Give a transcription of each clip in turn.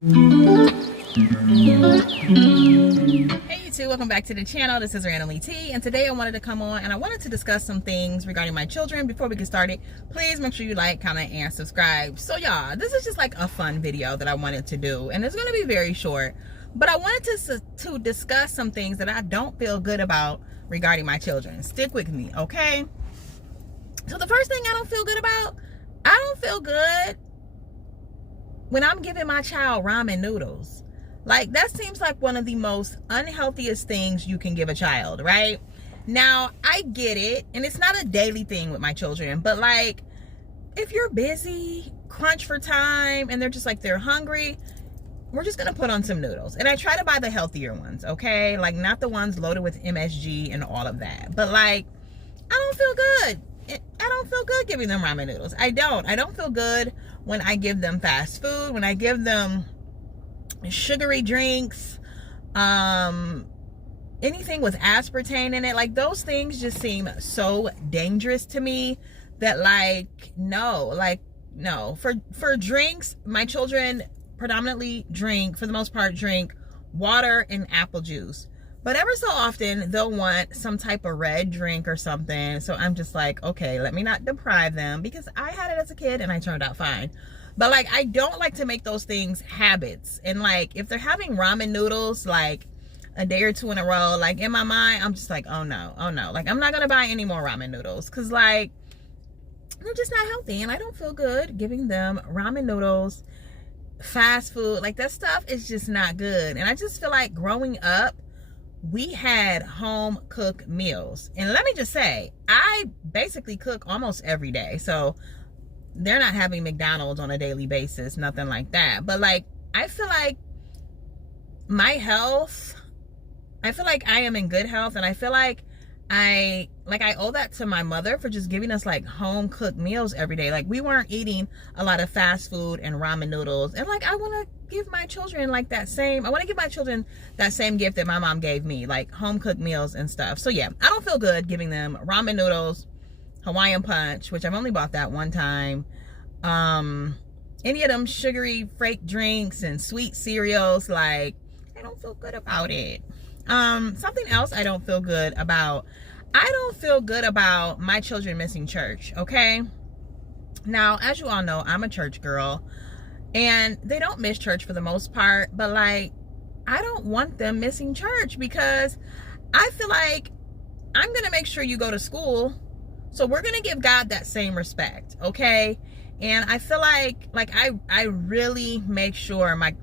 Hey YouTube, welcome back to the channel. This is Randomly T, and today I wanted to come on and I wanted to discuss some things regarding my children. Before we get started, please make sure you like, comment, and subscribe. So y'all, this is just like a fun video that I wanted to do, and it's going to be very short, but I wanted to discuss some things that I don't feel good about regarding my children. Stick with me, okay? So the first thing I don't feel good about, I don't feel good when I'm giving my child ramen noodles. Like, that seems like one of the most unhealthiest things you can give a child, right? Now, I get it, and it's not a daily thing with my children, but like, if you're busy, crunch for time, and they're just like, they're hungry, we're just gonna put on some noodles. And I try to buy the healthier ones, okay? Like, not the ones loaded with MSG and all of that. But like, I don't feel good. I don't feel good giving them ramen noodles. I don't feel good when I give them fast food, when I give them sugary drinks, anything with aspartame in it. Like, those things just seem so dangerous to me that no. For drinks, my children predominantly drink, for the most part, drink water and apple juice. But ever so often, they'll want some type of red drink or something. So I'm just like, okay, let me not deprive them, because I had it as a kid and I turned out fine. But like, I don't like to make those things habits. And like, if they're having ramen noodles like a day or two in a row, like in my mind, I'm just like, oh no. Like, I'm not going to buy any more ramen noodles, because like, they're just not healthy. And I don't feel good giving them ramen noodles, fast food. Like, that stuff is just not good. And I just feel like growing up, we had home cooked meals. And let me just say, I basically cook almost every day. So they're not having McDonald's on a daily basis, nothing like that. But like, I feel like my health, I feel like I am in good health, and I feel like I owe that to my mother for just giving us like home cooked meals every day. Like, we weren't eating a lot of fast food and ramen noodles. And like, I want to give my children like that same, I want to give my children that same gift that my mom gave me, like home cooked meals and stuff. So yeah, I don't feel good giving them ramen noodles, Hawaiian Punch, which I've only bought that one time, any of them sugary fake drinks and sweet cereals. Like, I don't feel good about it. Something else I don't feel good about, I don't feel good about my children missing church, okay? Now, as you all know, I'm a church girl, and they don't miss church for the most part, but like, I don't want them missing church, because I feel like I'm gonna make sure you go to school, so we're gonna give God that same respect, okay? And I feel like I really make sure my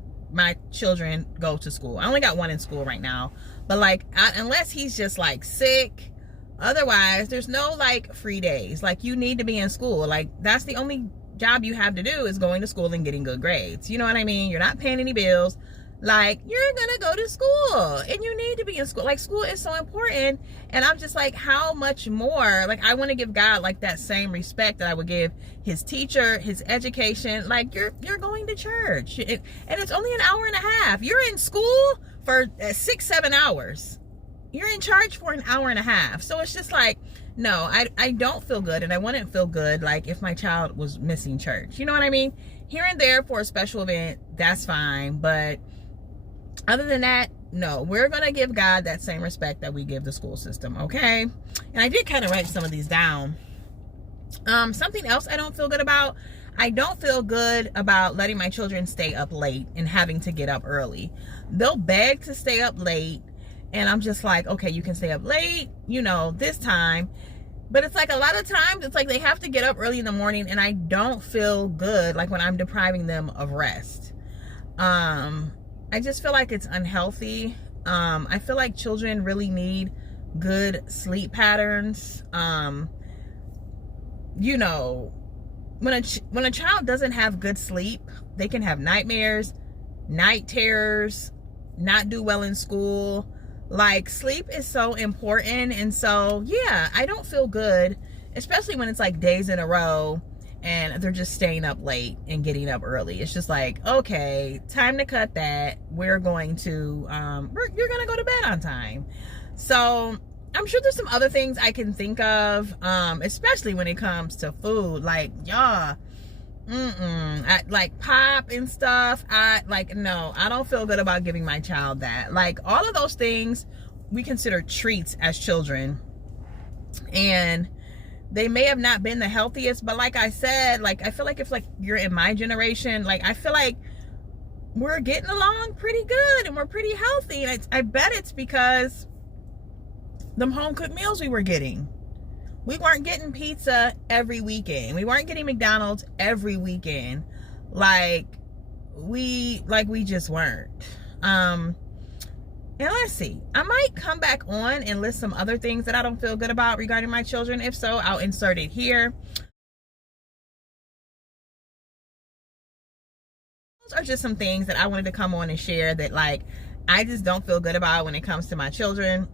children go to school. I only got one in school right now, but like, unless he's just like sick, otherwise there's no like free days. Like, you need to be in school. Like, that's the only job you have to do, is going to school and getting good grades. You know what I mean? You're not paying any bills. Like, you're gonna go to school, and you need to be in school. Like, school is so important. And I'm just like, how much more? Like, I want to give God like that same respect that I would give his teacher, his education. Like, you're going to church, and it's only an hour and a half. You're in school for 6-7 hours. You're in church for an hour and a half. So it's just like, no, I don't feel good, and I wouldn't feel good like if my child was missing church. You know what I mean? Here and there for a special event, that's fine, but other than that, no, we're going to give God that same respect that we give the school system, okay? And I did kind of write some of these down. Something else I don't feel good about, I don't feel good about letting my children stay up late and having to get up early. They'll beg to stay up late, and I'm just like, okay, you can stay up late, you know, this time. But it's like, a lot of times, it's like they have to get up early in the morning, and I don't feel good, like, when I'm depriving them of rest. I just feel like it's unhealthy. I feel like children really need good sleep patterns. You know, when a child doesn't have good sleep, they can have nightmares, night terrors, not do well in school. Like, sleep is so important. And so, yeah, I don't feel good, especially when it's like days in a row and they're just staying up late and getting up early. It's just like, okay, time to cut that. We're going to, you're going to go to bed on time. So I'm sure there's some other things I can think of, especially when it comes to food. Like, y'all, Like pop and stuff. No, I don't feel good about giving my child that. Like all of those things we consider treats as children, and they may have not been the healthiest, but like I said, like I feel like if like you're in my generation, like I feel like we're getting along pretty good and we're pretty healthy. And I bet it's because them home cooked meals we were getting. We weren't getting pizza every weekend. We weren't getting McDonald's every weekend. Like we just weren't. And let's see. I might come back on and list some other things that I don't feel good about regarding my children. If so, I'll insert it here. Those are just some things that I wanted to come on and share that like I just don't feel good about when it comes to my children.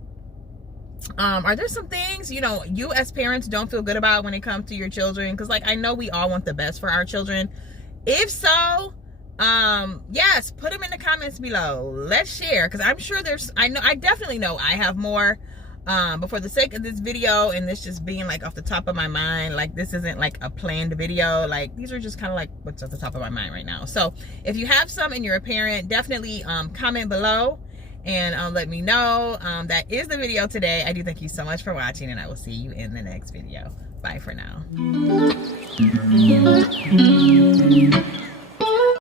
Are there some things, you know, you as parents don't feel good about when it comes to your children? Because like I know we all want the best for our children. If so, yes, put them in the comments below. Let's share, because I'm sure I definitely know I have more. But for the sake of this video and this just being like off the top of my mind, like this isn't like a planned video, like these are just kind of like what's off the top of my mind right now. So if you have some and you're a parent, definitely comment below and let me know. That is the video today. I do thank you so much for watching, and I will see you in the next video. Bye for now.